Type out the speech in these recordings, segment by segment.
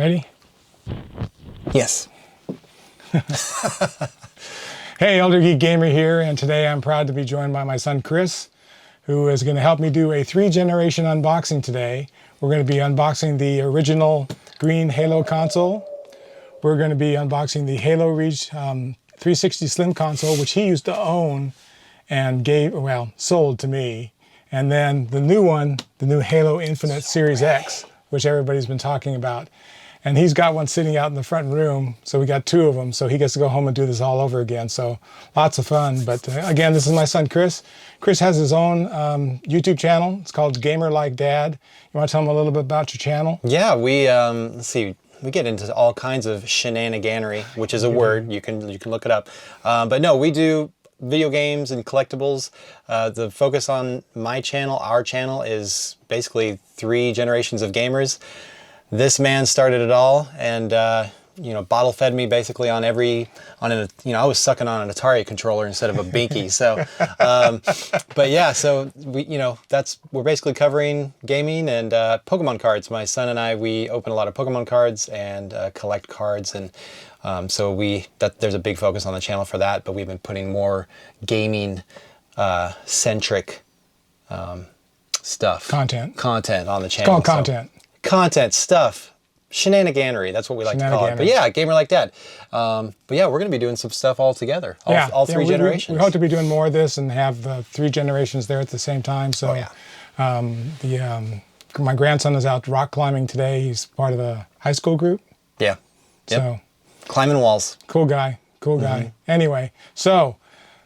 Ready? Yes. Hey, Elder Geek Gamer here, and today I'm proud to be joined by my son Chris, who is going to help me do a 3-generation unboxing today. We're going to be unboxing the original green Halo console. We're going to be unboxing the Halo Reach 360 Slim console, which he used to own and sold to me. And then the new one, the new Halo Infinite Series X, which everybody's been talking about. And he's got one sitting out in the front room, so we got 2 of them, so he gets to go home and do this all over again. So lots of fun. But again, this is my son Chris. Chris has his own YouTube channel. It's called Gamer Like Dad. You want to tell him a little bit about your channel? Yeah, we let's see. We get into all kinds of shenaniganery, which is a word. You can look it up. But no, we do video games and collectibles. The focus on my channel, our channel, is basically 3 generations of gamers. This man started it all, and you know, bottle fed me basically on I was sucking on an Atari controller instead of a Binky. So, but yeah, so we're basically covering gaming and Pokemon cards. My son and I, we open a lot of Pokemon cards and collect cards, and so there's a big focus on the channel for that. But we've been putting more gaming centric stuff, content on the channel. It's called content. Content stuff, shenaniganery, that's what we like to call it. But yeah, Gamer Like Dad. But yeah, we're going to be doing some stuff all together, all 3 generations. We hope to be doing more of this and have the 3 generations there at the same time. So my grandson is out rock climbing today. He's part of the high school group. Yeah. Yep. So climbing walls. Cool guy. Anyway, so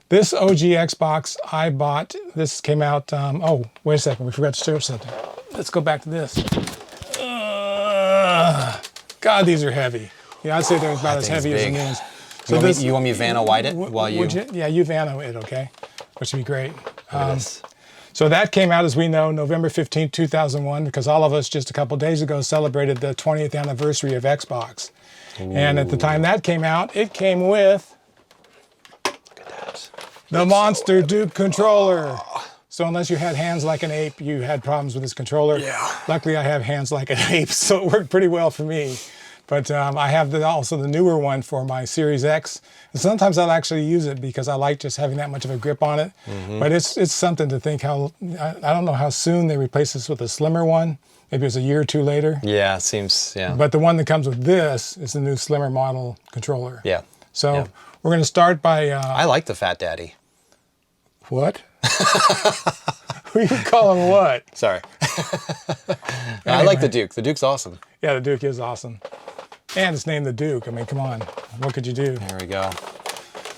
this OG Xbox I bought, this came out, oh, wait a second, we forgot to show something. Let's go back to this. God, these are heavy. Yeah, I'd say they're about as heavy as the new ones. So you want me to Vanna White it while you... you Vanna it, okay? Which would be great. So that came out, as we know, November 15, 2001, because all of us just a couple days ago celebrated the 20th anniversary of Xbox. Ooh. And at the time that came out, it came with... Look at that. The Monster Duke controller. So unless you had hands like an ape, you had problems with this controller. Yeah. Luckily, I have hands like an ape, so it worked pretty well for me. But I have also the newer one for my Series X. And sometimes I'll actually use it because I like just having that much of a grip on it. Mm-hmm. But it's something to think how, I don't know how soon they replace this with a slimmer one. Maybe it was a year or 2 later. Yeah, it seems, yeah. But the one that comes with this is the new slimmer model controller. Yeah. So we're going to start by... I like the Fat Daddy. What? You call him what? Sorry. I like the Duke. The Duke's awesome. Yeah, the Duke is awesome. And it's named the Duke. I mean, come on. What could you do? There we go.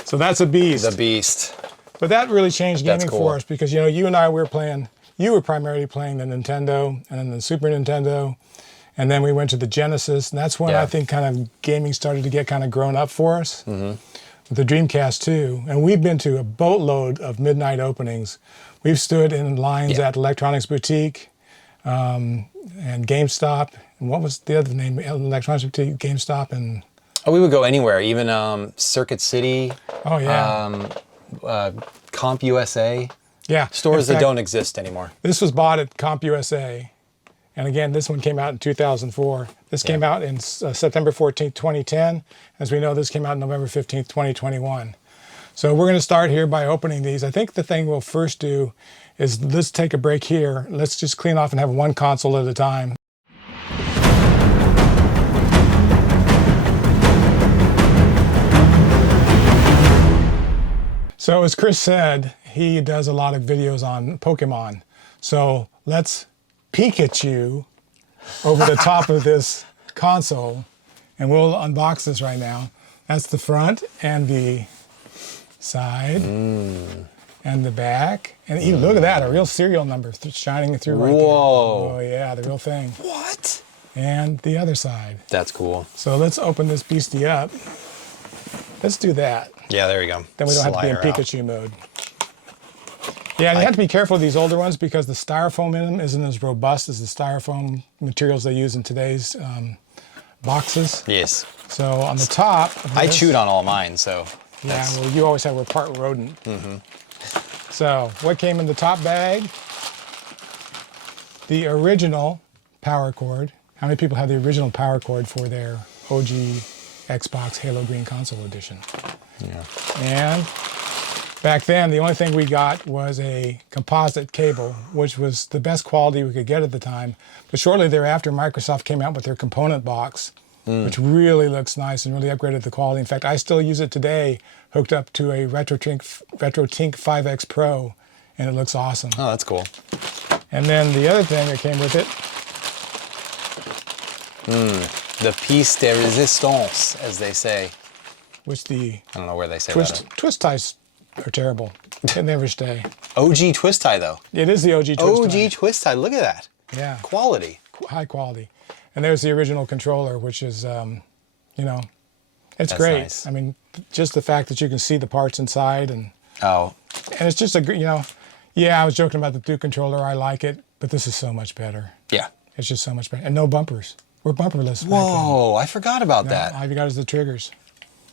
So that's a beast. The beast. But that really changed gaming for us because, you know, you and I were playing, you were primarily playing the Nintendo and then the Super Nintendo. And then we went to the Genesis. And that's when I think kind of gaming started to get kind of grown up for us. Mm-hmm. With the Dreamcast too. And we've been to a boatload of midnight openings. We've stood in lines at Electronics Boutique and GameStop. And what was the other name? Electronics Boutique, GameStop, and... Oh, we would go anywhere, even Circuit City. Oh, yeah. Comp USA. Yeah. Stores that don't exist anymore. This was bought at Comp USA. And again, this one came out in 2004. This came out in September 14th, 2010. As we know, this came out November 15th, 2021. So we're going to start here by opening these. I think the thing we'll first do is let's take a break here. Let's just clean off and have one console at a time. So as Chris said, he does a lot of videos on Pokemon. So let's Pikachu over the top of this console, and we'll unbox this right now. That's the front and the side and the back. And look at that, a real serial number shining through right there. Whoa. Oh yeah, the real thing. What? And the other side. That's cool. So let's open this beastie up. Let's do that. Yeah, there we go. Then we don't have to be in Pikachu mode. Yeah, and you have to be careful with these older ones because the styrofoam in them isn't as robust as the styrofoam materials they use in today's boxes. Yes. So on the top of this, I chewed on all mine, so... Yeah, well, you always were part rodent. Mm-hmm. So what came in the top bag? The original power cord. How many people have the original power cord for their OG Xbox Halo Green Console Edition? Yeah. And back then, the only thing we got was a composite cable, which was the best quality we could get at the time. But shortly thereafter, Microsoft came out with their component box, which really looks nice and really upgraded the quality. In fact, I still use it today, hooked up to a RetroTink 5X Pro, and it looks awesome. Oh, that's cool. And then the other thing that came with it, The piece de resistance, as they say. was the I don't know where they say that. twist ties are terrible. They never stay. OG twist tie, though. It is the OG twist tie. OG twist tie. Look at that. Yeah. Quality. High quality. And there's the original controller, which is, you know, it's That's great. nice. I mean, just the fact that you can see the parts inside, and Oh, it's just a, you know, yeah, I was joking about the Duke controller. I like it, but this is so much better. yeah. It's just so much better. And no bumpers. We're bumperless. back then. Whoa, I forgot about No, that. all you got is the triggers.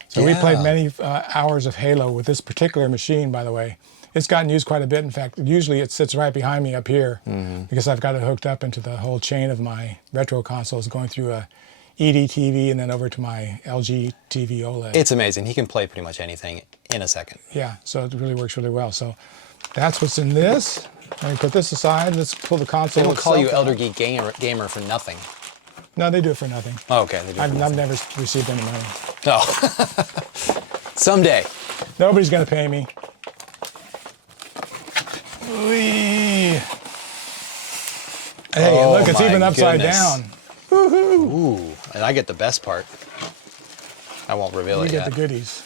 So we played many hours of Halo with this particular machine, by the way. It's gotten used quite a bit. In fact, usually it sits right behind me up here because I've got it hooked up into the whole chain of my retro consoles, going through a ED TV and then over to my LG TV OLED. It's amazing. He can play pretty much anything in a second. Yeah, so it really works really well. So that's what's in this. Let me put this aside. Let's pull the console. They don't call you itself Elder out. Geek gamer for nothing. No, they do it for nothing. Oh, okay. They do I've for nothing. never received any money. Oh. Someday. Nobody's going to pay me. Whee. Hey, Oh, look, it's my even upside goodness. down. Ooh, and I get the best part. I won't reveal You it get yet. the goodies.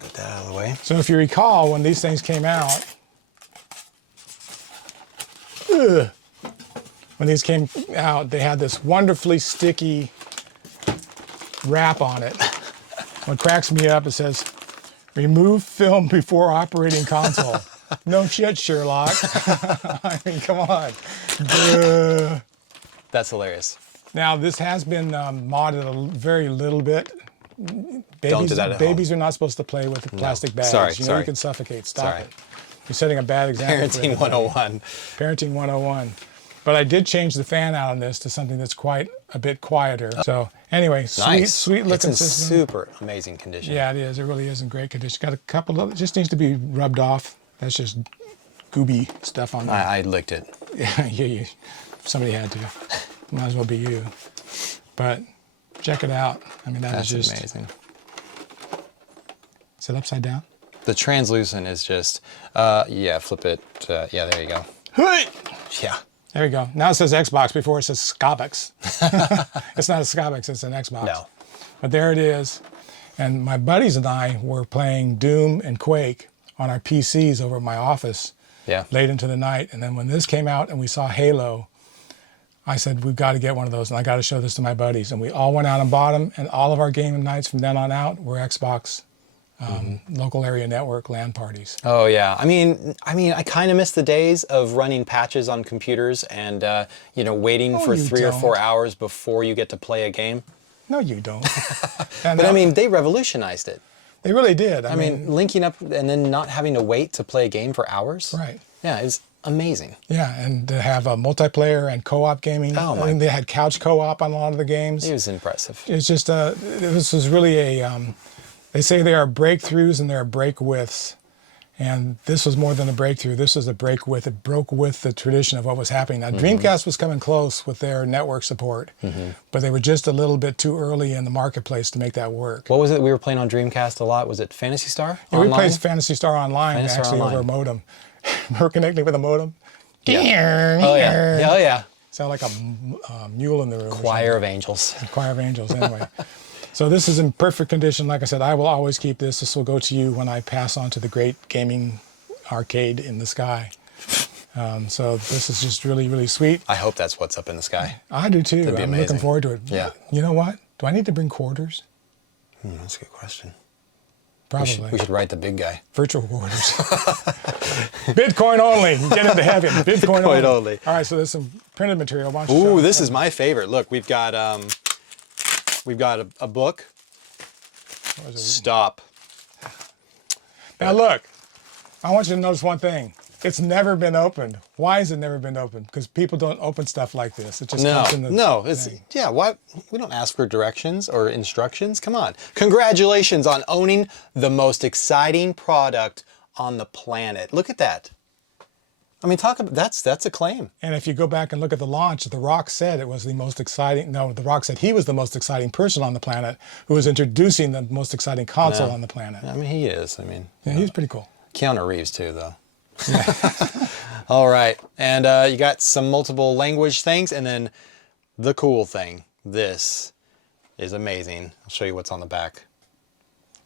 Get that out of the way. So if you recall, when these things came out, they had this wonderfully sticky wrap on it. What cracks me up, it says, remove film before operating console. No shit, Sherlock. I mean, come on. Duh. That's hilarious. Now, this has been modded a very little bit. Don't do that at home. Babies are not supposed to play with plastic bags. Sorry, you know, sorry. you can suffocate. Stop Sorry. it. You're setting a bad example. Parenting for everybody. 101. Parenting 101. But I did change the fan out on this to something that's quite a bit quieter. So anyway, Nice. sweet It's looking in system. super amazing condition. Yeah, it is. It really is in great condition. Got a couple of, it just needs to be rubbed off. That's just gooby stuff on there. I licked it. Yeah, somebody had to. Might as well be you. But check it out. I mean, That's is just amazing. Is it upside down? The translucent is just, yeah, flip it. Yeah, there you go. Hey! Yeah. There you go. Now it says Xbox. Before it says Scobox. It's not a Scobox, it's an Xbox. No. But there it is. And my buddies and I were playing Doom and Quake on our PCs over at my office Yeah. late into the night. And then when this came out and we saw Halo, I said, we've got to get one of those, and I got to show this to my buddies. And we all went out and bought them, and all of our gaming nights from then on out were Xbox local area network LAN parties. Oh yeah. I mean, I kind of miss the days of running patches on computers and you know, waiting for you 3 or 4 don't. hours before you get to play a game. No, you don't. And But I mean, they revolutionized it. they really did. I mean, linking up and then not having to wait to play a game for hours. right. Yeah, it's amazing. Yeah, and to have a multiplayer and co-op gaming. Oh, I my- mean, they had couch co-op on a lot of the games. It was impressive. It's just this was really a. They say there are breakthroughs and there are break-withs, and this was more than a breakthrough. This was a break-with. It broke with the tradition of what was happening. Now, Dreamcast was coming close with their network support, but they were just a little bit too early in the marketplace to make that work. What was it we were playing on Dreamcast a lot? Was it Phantasy Star? Yeah, we Online? played Phantasy Star Online Phantasy Star actually over a Online. modem. We're connecting with a modem. Yeah. Oh yeah. Yeah, oh yeah. Sound like a mule in the room. or Choir of Angels. Choir of Angels, anyway. So this is in perfect condition. Like I said, I will always keep this. This will go to you when I pass on to the great gaming arcade in the sky. So this is just really, really sweet. I hope that's what's up in the sky. I do too. be I'm looking amazing. forward to it. Yeah. You know what? Do I need to bring quarters? That's a good question. Probably. We should write the big guy. Virtual quarters. Bitcoin only. Get into heaven. Bitcoin, Bitcoin only. All right, so there's some printed material. Why don't you show Ooh, me? this is my favorite. Look, we've got a book. Stop. Now look, I want you to notice one thing. It's never been opened. Why has it never been opened? Because people don't open stuff like this. It just No, comes in the no, it's thing. yeah. Why we don't ask for directions or instructions? Come on! Congratulations on owning the most exciting product on the planet. Look at that. I mean, talk about that's a claim. And if you go back and look at the launch, The Rock said it was the most exciting. No, The Rock said he was the most exciting person on the planet who was introducing the most exciting console on the planet. I mean, he is. I mean, Yeah, he was pretty cool. Keanu Reeves too, though. All right, and you got some multiple language things, and then the cool thing. This is amazing. I'll show you what's on the back.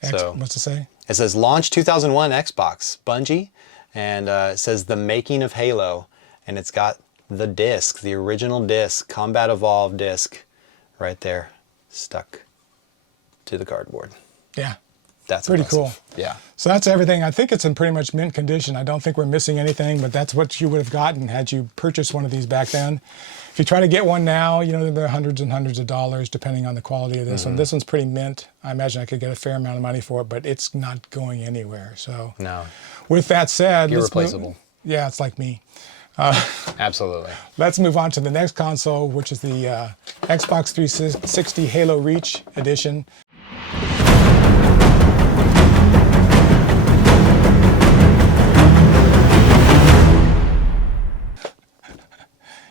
So What's it say? it says launch 2001 Xbox, Bungie, and it says the making of Halo, and it's got the disc, the original disc, Combat Evolved disc, right there, stuck to the cardboard. Yeah. That's Pretty impressive. cool. Yeah. So that's everything. I think it's in pretty much mint condition. I don't think we're missing anything, but that's what you would have gotten had you purchased one of these back then. If you try to get one now, you know, they're hundreds and hundreds of dollars depending on the quality of this one. This one's pretty mint. I imagine I could get a fair amount of money for it, but it's not going anywhere. So No. with that said, Irreplaceable. Yeah, it's like me. Absolutely. Let's move on to the next console, which is the Xbox 360 Halo Reach Edition.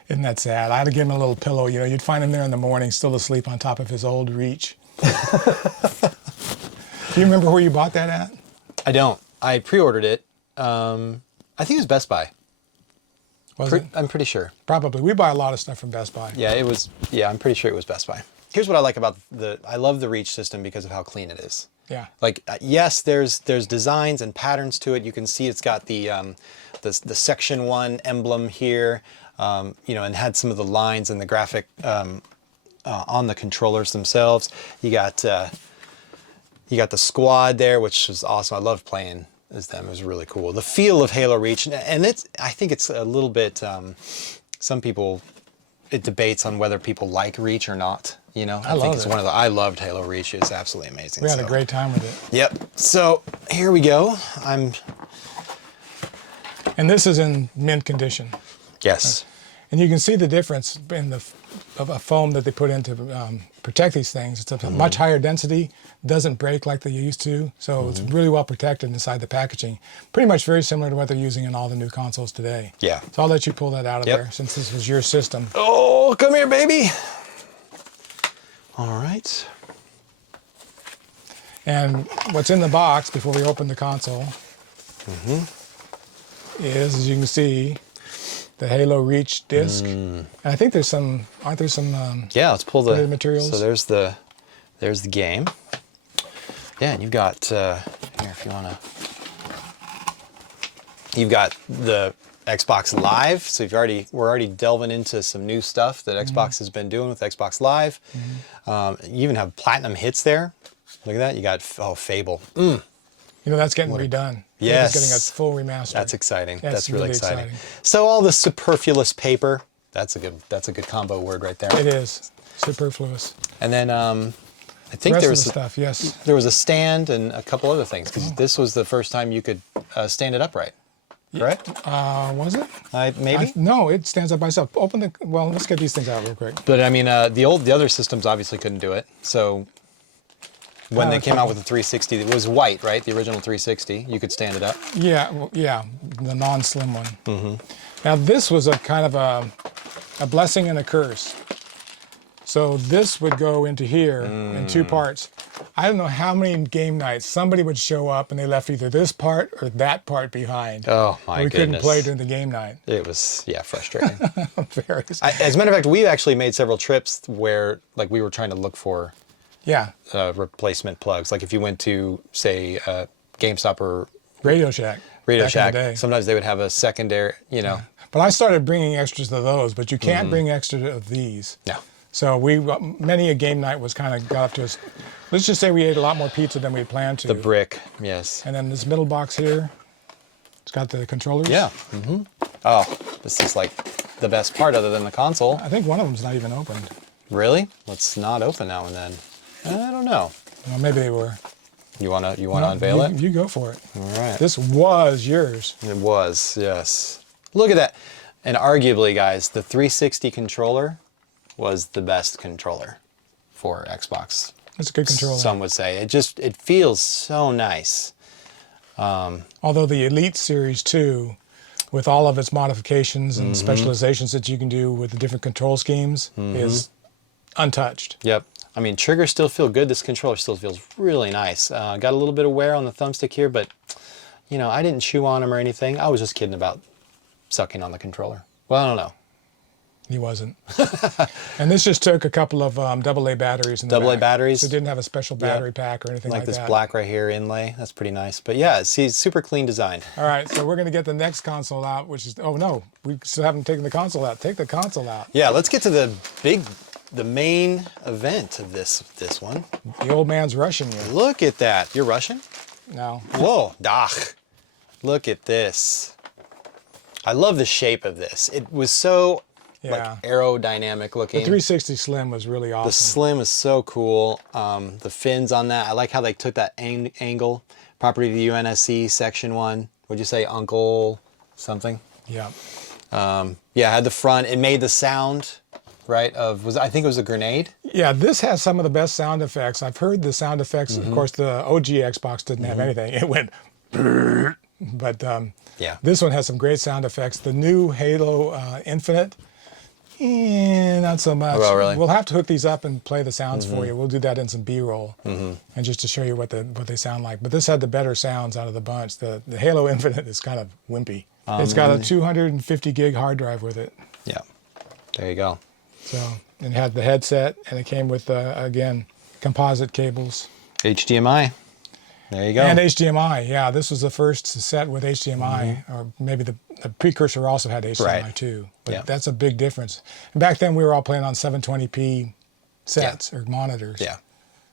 Isn't that sad? I had to give him a little pillow. You know, you'd find him there in the morning, still asleep on top of his old Reach. Do you remember where you bought that at? I don't. I pre-ordered it. I think it was Best Buy. Was it? I'm pretty sure. Probably. We buy a lot of stuff from Best Buy. Yeah, it was. Yeah, I'm pretty sure it was Best Buy. Here's what I like about I love the Reach system because of how clean it is. Yeah. Like, yes, there's designs and patterns to it. You can see it's got the Section 1 emblem here, you know, and had some of the lines and the graphic on the controllers themselves. You got the squad there, which was awesome. I loved playing as them. It was really cool. The feel of Halo Reach, and I think it's a little bit. Some people, it debates on whether people like Reach or not. You know, I think it's one of the. I loved Halo Reach. It's absolutely amazing. We had a great time with it. Yep. So here we go. And this is in mint condition. Yes. And you can see the difference in the foam that they put in to protect these things. It's a much higher density, doesn't break like they used to, so it's really well protected inside the packaging. Pretty much very similar to what they're using in all the new consoles today. Yeah. So I'll let you pull that out of there since this was your system. Oh, come here, baby. All right. And what's in the box before we open the console is, as you can see, the Halo Reach disc. And I think there's some, aren't there some Yeah, let's pull the materials? So there's the game. Yeah, and you've got here if you wanna. You've got the Xbox Live. So we're already delving into some new stuff that Xbox has been doing with Xbox Live. You even have platinum hits there. Look at that. You got Fable. You know, that's getting redone. Yes. It's getting a full remaster. That's exciting. Yeah, That's really exciting. exciting. So all the superfluous paper. That's a good combo word right there. It is. Superfluous. And then I think The rest there of was the stuff, yes. there was a stand and a couple other things because this was the first time you could stand it upright. Correct? Was it? Maybe. No, it stands up by itself. Well, let's get these things out real quick. But I mean, the other systems obviously couldn't do it. So when they came out with the 360, it was white, right? The original 360, you could stand it up. Yeah, the non-slim one. Now this was a kind of a blessing and a curse. So this would go into here in two parts. I don't know how many game nights somebody would show up and they left either this part or that part behind. Oh my goodness. We couldn't play during the game night. It was, frustrating. Very. As a matter of fact, we actually made several trips where like we were trying to look for replacement plugs. Like if you went to, say, GameStop or Radio Shack. Radio back in the Shack, day. sometimes they would have a secondary, you know. But I started bringing extras of those, but you can't bring extra of these. No. So many a game night was kind of got up to us. Let's just say we ate a lot more pizza than we had planned to. The brick, yes. And then this middle box here, it's got the controllers. Yeah. Oh, this is like the best part other than the console. I think one of them's not even opened. Really? Let's not open that one then. I don't know. Well, maybe they were. You wanna unveil it? You go for it. All right. This was yours. It was, yes. Look at that. And arguably, guys, the 360 controller was the best controller for Xbox. It's a good controller. Some would say. It feels so nice. Although the Elite Series 2, with all of its modifications and specializations that you can do with the different control schemes, is untouched. Yep. I mean, triggers still feel good. This controller still feels really nice. Got a little bit of wear on the thumbstick here, but, you know, I didn't chew on them or anything. I was just kidding about sucking on the controller. Well, I don't know. He wasn't. And this just took a couple of AA batteries in the AA back. batteries? So it didn't have a special battery pack or anything like Like that. this black right here inlay. That's pretty nice. But yeah, see, super clean design. All right, so we're going to get the next console out, which is, oh no, we still haven't taken the console out. Take the console out. Yeah, let's get to the main event of this one. The old man's rushing you. Look at that. You're Russian? No. Whoa, dach. Look at this. I love the shape of this. It was so like aerodynamic looking. The 360 Slim was really awesome. The Slim is so cool. The fins on that, I like how they took that angle. Property of the UNSC Section 1. Would you say Uncle something? Yeah. Yeah, it had the front. It made the sound, right, I think it was a grenade. Yeah, this has some of the best sound effects. I've heard the sound effects. Of course, the OG Xbox didn't have anything. It went, but Yeah. This one has some great sound effects. The new Halo Infinite, not so much. Oh, really? We'll have to hook these up and play the sounds for you. We'll do that in some B-roll, and just to show you what they sound like. But this had the better sounds out of the bunch. The Halo Infinite is kind of wimpy. It's got a 250 gig hard drive with it. Yeah, there you go. So, and it had the headset, and it came with, again, composite cables. HDMI. There you go. And HDMI, yeah. This was the first set with HDMI, or maybe the precursor also had HDMI too. But that's a big difference. And back then, we were all playing on 720p sets or monitors. Yeah.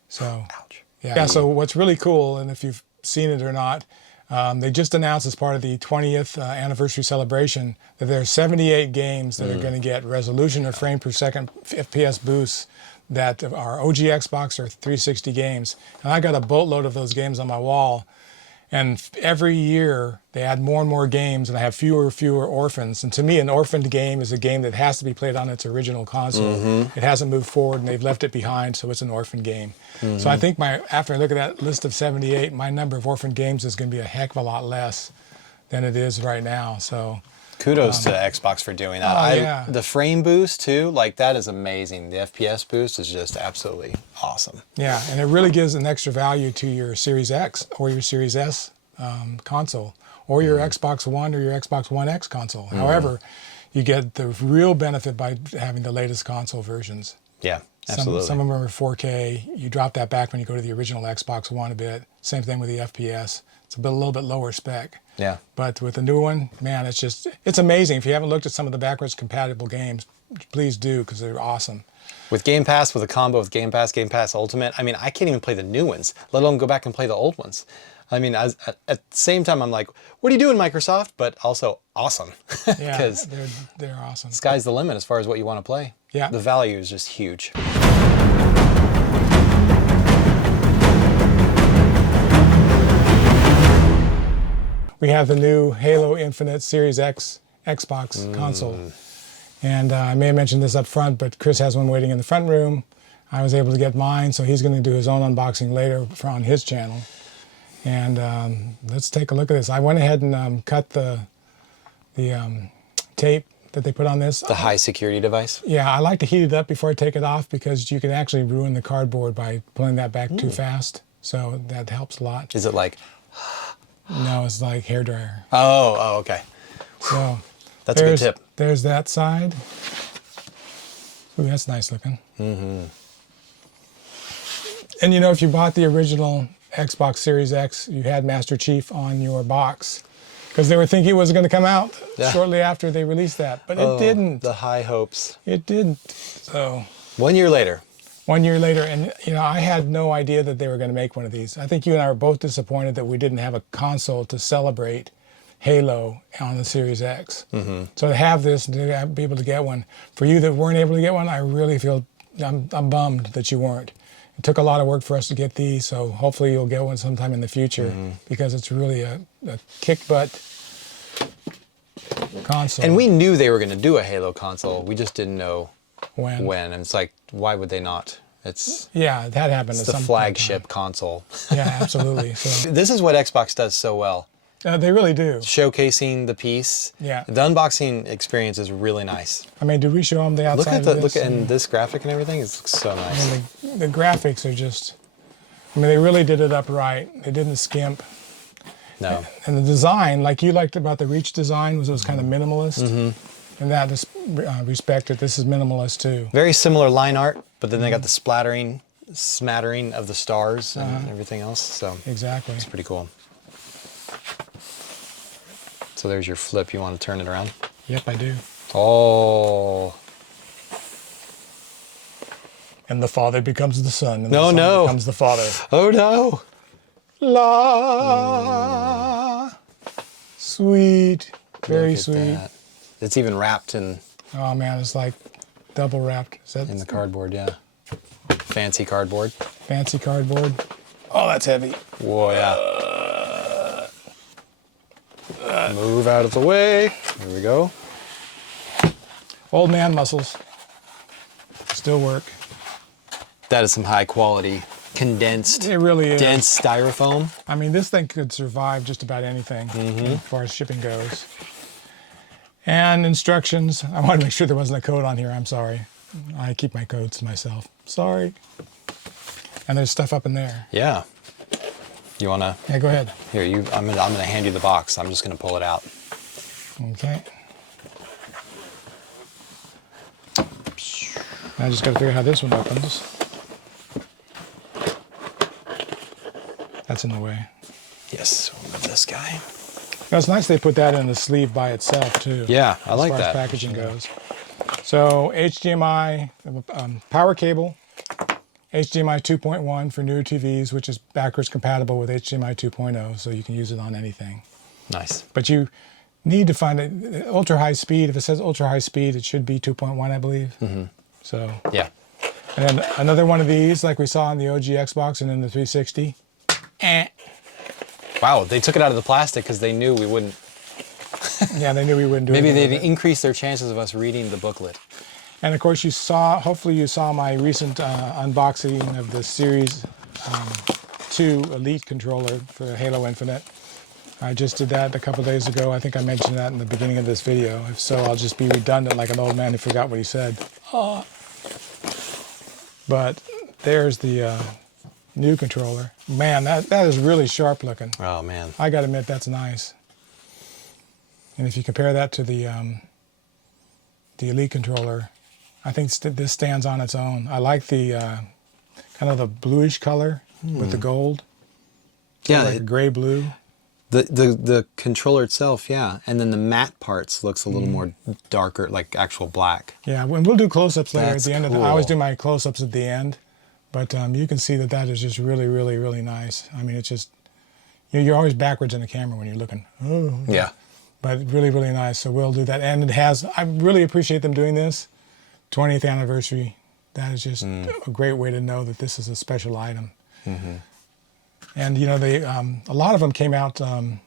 So, Ouch. yeah. So what's really cool, and if you've seen it or not, they just announced as part of the 20th anniversary celebration that there are 78 games that are going to get resolution or frame per second FPS boosts that are OG Xbox or 360 games. And I got a boatload of those games on my wall. And every year they add more and more games, and I have fewer and fewer orphans. And to me, an orphaned game is a game that has to be played on its original console. It hasn't moved forward, and they've left it behind, so it's an orphan game. So I think after I look at that list of 78, my number of orphan games is going to be a heck of a lot less than it is right now. So kudos to Xbox for doing that. yeah. The frame boost too, like that is amazing. The FPS boost is just absolutely awesome. yeah, and it really gives an extra value to your Series X or your Series S console, or your Xbox One or your Xbox One X console. However, you get the real benefit by having the latest console versions. Yeah, absolutely. Some of them are 4K. You drop that back when you go to the original Xbox One a bit. Same thing with the FPS. It's a little bit lower spec. Yeah. But with the new one, man, it's amazing. If you haven't looked at some of the backwards compatible games, please do, because they're awesome. With Game Pass, with a combo with Game Pass Ultimate, I mean, I can't even play the new ones, let alone go back and play the old ones. I mean, at the same time, I'm like, what are you doing, Microsoft? But also awesome. Yeah, Because they're awesome. sky's the limit as far as what you want to play. Yeah. The value is just huge. We have the new Halo Infinite Series X Xbox console. And I may have mentioned this up front, but Chris has one waiting in the front room. I was able to get mine, so he's going to do his own unboxing later on his channel. And let's take a look at this. I went ahead and cut the tape that they put on this. The high security device. Yeah, I like to heat it up before I take it off, because you can actually ruin the cardboard by pulling that back too fast. So that helps a lot. Is it like... No, it's like hairdryer. Oh, okay. So That's a good tip. There's that side. Ooh, that's nice looking. And you know, if you bought the original Xbox Series X, you had Master Chief on your box, because they were thinking it was going to come out shortly after they released that, but it didn't. The high hopes. It didn't. So 1 year later. 1 year later, and you know, I had no idea that they were going to make one of these. I think you and I were both disappointed that we didn't have a console to celebrate Halo on the Series X. So to have this and to be able to get one, for you that weren't able to get one, I really feel I'm bummed that you weren't. It took a lot of work for us to get these, so hopefully you'll get one sometime in the future because it's really a kick butt console. And we knew they were going to do a Halo console. We just didn't know when. And it's like, why would they not? It's Yeah, that happened. it's at the some flagship console. Point. Yeah, absolutely. So This is what Xbox does so well. they really do. Showcasing the piece. Yeah. The unboxing experience is really nice. I mean, did we show them the outside of this? And this graphic and everything is so nice. I mean, the graphics are just. I mean, they really did it up right. They didn't skimp. No. And the design, like you liked about the Reach design, was it was kind of minimalist. In that respect, that this is minimalist too. Very similar line art, but then they got the smattering of the stars and everything else. So Exactly. it's pretty cool. So there's your flip. You want to turn it around? Yep, I do. Oh. And the father becomes the son, and No, the son no. becomes the father. Oh no. La, sweet, very Look at sweet. that. It's even wrapped in Oh man, it's like double wrapped. Is that the cardboard, yeah. Fancy cardboard. fancy cardboard? Oh, that's heavy. Whoa, yeah. Move out of the way. There we go. Old man muscles. Still work. That is some high quality, condensed, It really is. dense styrofoam. I mean, this thing could survive just about anything as far as shipping goes. And instructions. I want to make sure there wasn't a code on here. I'm sorry. I keep my codes to myself. Sorry. And there's stuff up in there. Yeah. You wanna? Yeah, go ahead. Here, I'm gonna hand you the box. I'm just gonna pull it out. Okay. I just got to figure out how this one opens. That's in the way. Yes. So we'll move this guy. Now, it's nice they put that in the sleeve by itself too. Yeah, I like as far that. as packaging goes. So HDMI power cable, HDMI 2.1 for newer TVs, which is backwards compatible with HDMI 2.0, so you can use it on anything. Nice. But you need to find it ultra high speed. If it says ultra high speed, it should be 2.1, I believe. So, Yeah. and then another one of these, like we saw on the OG Xbox and in the 360. Wow, they took it out of the plastic because they knew we wouldn't. Yeah, they knew we wouldn't do Maybe anything they'd with it. increase their chances of us reading the booklet. And of course, hopefully you saw my recent unboxing of the Series 2 Elite controller for Halo Infinite. I just did that a couple days ago. I think I mentioned that in the beginning of this video. If so, I'll just be redundant like an old man who forgot what he said. Oh. But there's the new controller. Man, that is really sharp looking. Oh man. I gotta admit, that's nice. And if you compare that to the Elite controller, I think this stands on its own. I like the kind of the bluish color with the gold. Yeah, Like a gray blue. the controller itself, yeah, and then the matte parts looks a little more darker, like actual black. Yeah, and we'll do close-ups later That's at the end of cool. I always do my close-ups at the end, but you can see that is just really, really, really nice. I mean, it's just you're always backwards in the camera when you're looking. Oh. Yeah. But really, really nice. So we'll do that, and it has. I really appreciate them doing this. 20th anniversary. That is just a great way to know that this is a special item. And you know, they a lot of them came out. Can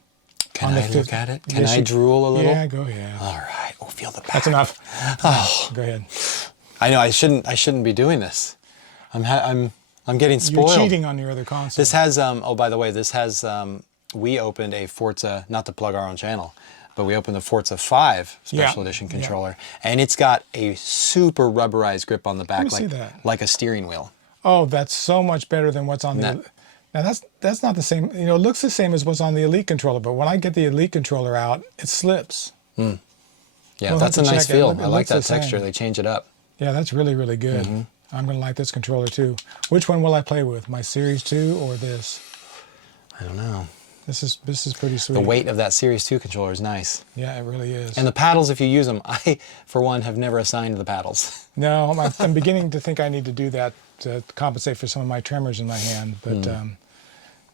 I look at it? Can I drool a little? Yeah, go ahead. All right. Oh, feel the back. That's enough. Oh, Go ahead. I know. I shouldn't be doing this. I'm getting spoiled. You're cheating on your other console. This has oh, by the way, this has we opened a Forza, not to plug our own channel, but we opened the Forza 5 Special Edition controller, and it's got a super rubberized grip on the back, me see that. like a steering wheel. Oh, that's so much better than what's on the. Now that's not the same. You know, it looks the same as what's on the Elite controller, but when I get the Elite controller out, it slips. Yeah, We'll that's a have to nice check it. feel. It I like looks that the texture. same. They change it up. Yeah, that's really, really good. I'm going to like this controller too. Which one will I play with? My Series 2 or this? I don't know. This is pretty sweet. The weight of that Series 2 controller is nice. Yeah, it really is. And the paddles, if you use them, I, for one, have never assigned the paddles. No, I'm beginning to think I need to do that to compensate for some of my tremors in my hand. But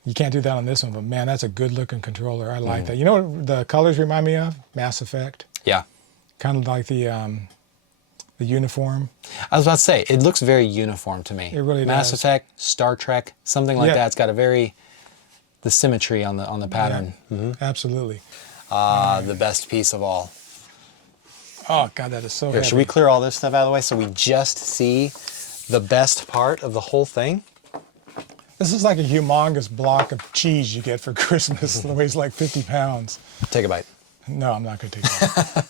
you can't do that on this one. But man, that's a good-looking controller. I like that. You know what the colors remind me of? Mass Effect. Yeah. Kind of like the the uniform. I was about to say, it looks very uniform to me. It really Mass does. Effect, Star Trek, something like Yeah. that. It's got the symmetry on the pattern. Absolutely. The best piece of all. Oh God, that is so Here, heavy. should we clear all this stuff out of the way so we just see the best part of the whole thing? This is like a humongous block of cheese you get for Christmas. It weighs like 50 pounds. Take a bite. No, I'm not going to take that.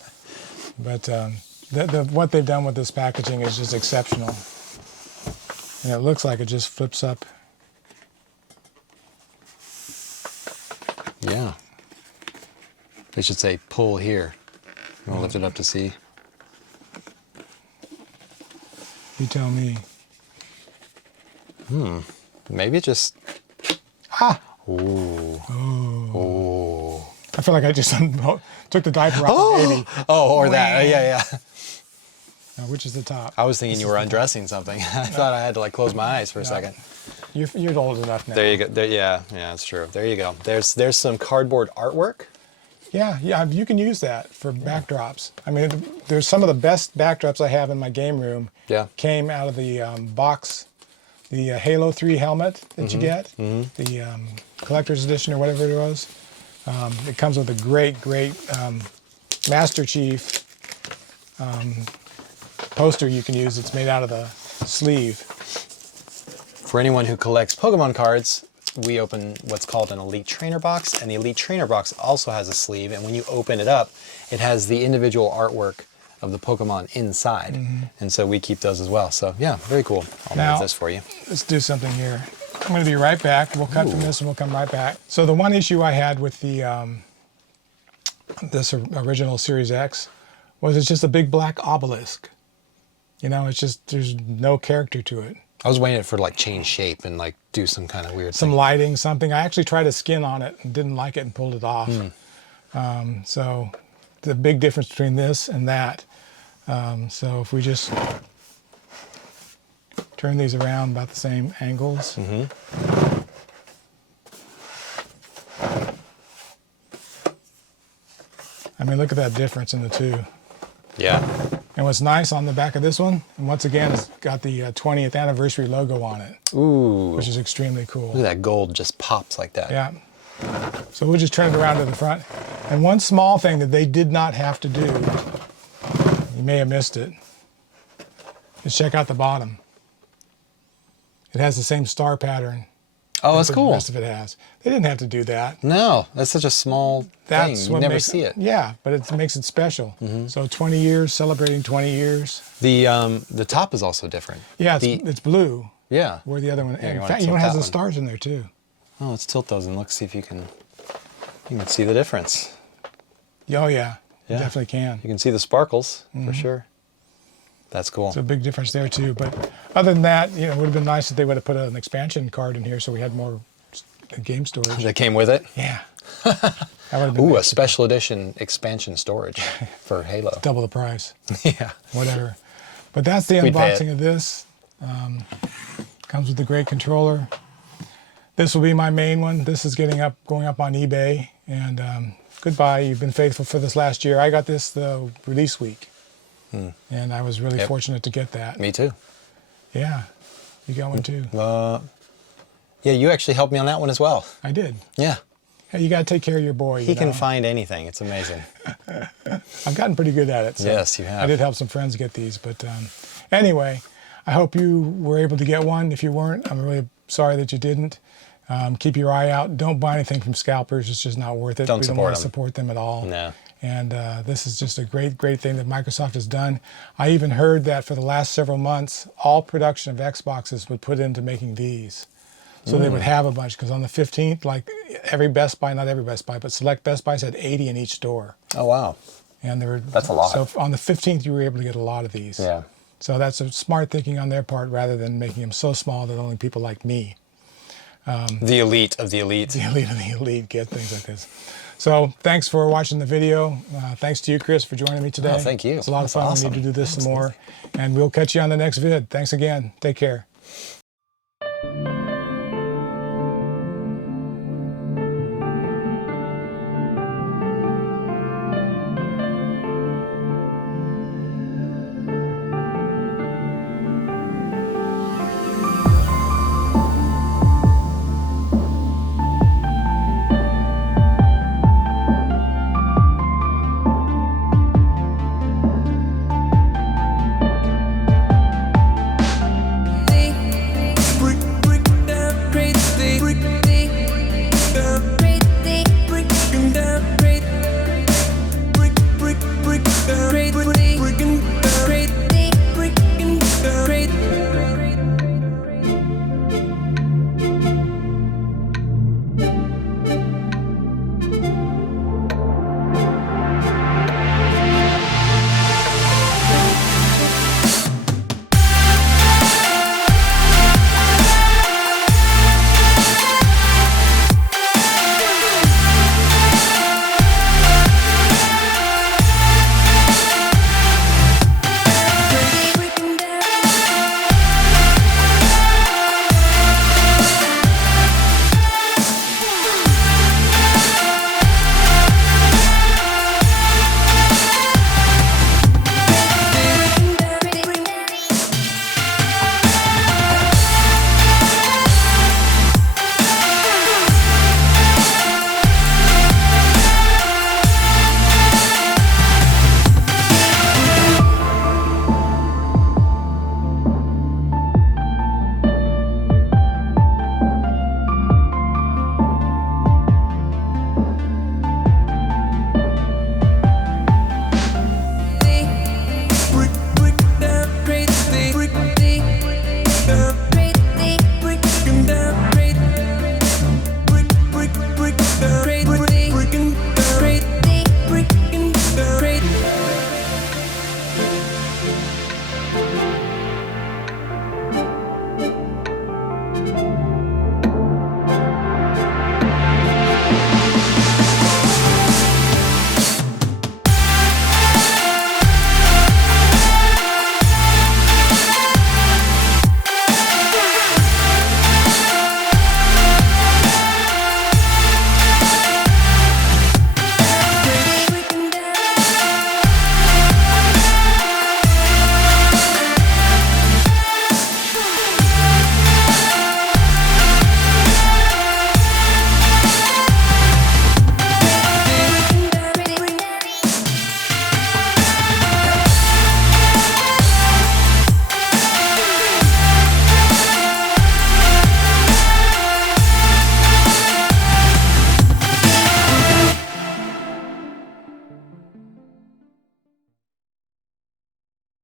But what they've done with this packaging is just exceptional. And it looks like it just flips up. Yeah. They should say pull here. You want to lift it up to see? You tell me. Maybe it just... Ah! Ooh. Oh. I feel like I just took the diaper off the baby. Oh, or that. Yeah. Now, which is the top? I was thinking you were undressing something. I thought I had to like close my eyes for a second. You're old enough now. There you go. Yeah, that's true. There you go. There's some cardboard artwork. Yeah, you can use that for backdrops. I mean, there's some of the best backdrops I have in my game room. Yeah. Came out of the box, the Halo 3 helmet that you get, the collector's edition or whatever it was. It comes with a great Master Chief poster you can use. It's made out of the sleeve. For anyone who collects Pokemon cards, we open what's called an Elite Trainer box, and the Elite Trainer box also has a sleeve, and when you open it up, it has the individual artwork of the Pokemon inside, and so we keep those as well. So yeah, very cool. I'll move this for you. Let's do something here. I'm going to be right back. We'll cut from this and we'll come right back. So the one issue I had with the this original Series X was it's just a big black obelisk. You know, it's just, there's no character to it. I was waiting for it to like change shape and like do some kind of weird Some thing. lighting, something. I actually tried a skin on it and didn't like it and pulled it off. So the big difference between this and that. So if we just turn these around about the same angles. I mean, look at that difference in the two. Yeah. And what's nice on the back of this one, and once again, it's got the 20th anniversary logo on it, Ooh. which is extremely cool. Look at that gold just pops like that. Yeah. So we'll just turn it around to the front. And one small thing that they did not have to do, you may have missed it, is check out the bottom. It has the same star pattern. Oh, that's that cool. The rest of it has. They didn't have to do that. No, that's such a small thing. You never see it. Yeah, but it makes it special. So 20 years, celebrating 20 years. The top is also different. Yeah, it's blue. Yeah. Where the other one, Yeah, in fact, it has that the one. stars in there too. Oh, let's tilt those and look, see if you can see the difference. Oh yeah, you Yeah. definitely can. You can see the sparkles for sure. That's cool. It's a big difference there too. But other than that, you know, it would have been nice if they would have put an expansion card in here so we had more game storage. That came with it. Yeah. That would have been Ooh, a nice. special edition expansion storage for Halo. Double the price. Yeah. Whatever. But that's the We'd pay unboxing of this. Comes with a great controller. This will be my main one. This is going up on eBay. And goodbye. You've been faithful for this last year. I got this the release week. And I was really fortunate to get that. Me too. Yeah. You got one too. Yeah, you actually helped me on that one as well. I did. Yeah. Hey, you got to take care of your boy. He you can know? find anything. It's amazing. I've gotten pretty good at it. So Yes, you have. I did help some friends get these. But anyway, I hope you were able to get one. If you weren't, I'm really sorry that you didn't. Keep your eye out. Don't buy anything from scalpers. It's just not worth it. Don't we don't support want to them. support them at all. No. And this is just a great thing that Microsoft has done. I even heard that for the last several months, all production of Xboxes would put into making these. So they would have a bunch, because on the 15th, like every Best Buy, not every Best Buy, but select Best Buys had 80 in each store. Oh, wow. And there were, That's a lot. So on the 15th, you were able to get a lot of these. Yeah. So that's a smart thinking on their part, rather than making them so small that only people like me, The elite of the elite. the elite of the elite, get things like this. So thanks for watching the video. Thanks to you, Chris, for joining me today. Oh, thank you. It's a lot of That's fun. awesome. We need to do this some more. And we'll catch you on the next vid. Thanks again. Take care.